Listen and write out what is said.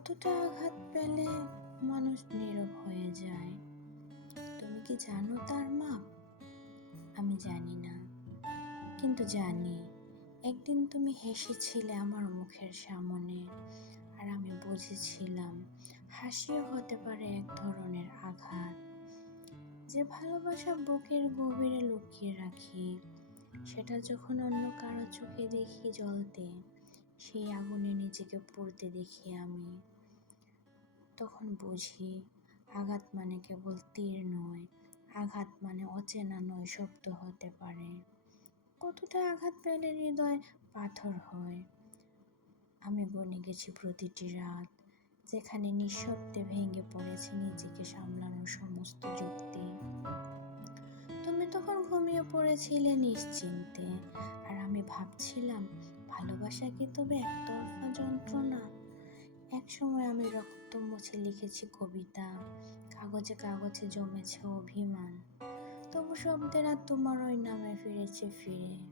কতটা আঘাত পেলে মানুষ নীরব হয়ে যায়? তুমি কি জানো তার মাপ আমি জানি না। কিন্তু জানি, একদিন তুমি হেসেছিলে আমার মুখের সামনে আর আমি বুঝেছিলাম হাসিও হতে পারে এক ধরনের আঘাত। যে ভালোবাসা বুকের গভীরে লুকিয়ে রাখি, সেটা যখন অন্য কারও চোখে দেখি জ্বলতে সেই আগুনে নিজেকে পড়তে দেখি আমি। তখন বুঝি, আঘাত মানে কেবল তীর নয়, আঘাত মানে অচেনা নয়, শব্দ হতে পারে। কতটা আঘাত পেলে হৃদয় পাথর হয়? আমি বনে গেছি প্রতিটি রাত, যেখানে নিঃশব্দে ভেঙে পড়েছে নিজেকে সামলানোর সমস্ত যুক্তি। তুমি তখন ঘুমিয়ে পড়েছিলে নিশ্চিন্তে, আর আমি ভাবছিলাম ভালোবাসা কি তবে একতরফা যন্ত্রণা? এক সময় আমি রক্ত মুছে লিখেছি কবিতা, কাগজে কাগজে জমেছে অভিমান। তবু শব্দের তোমার ওই নামে ফিরেছে ফিরে।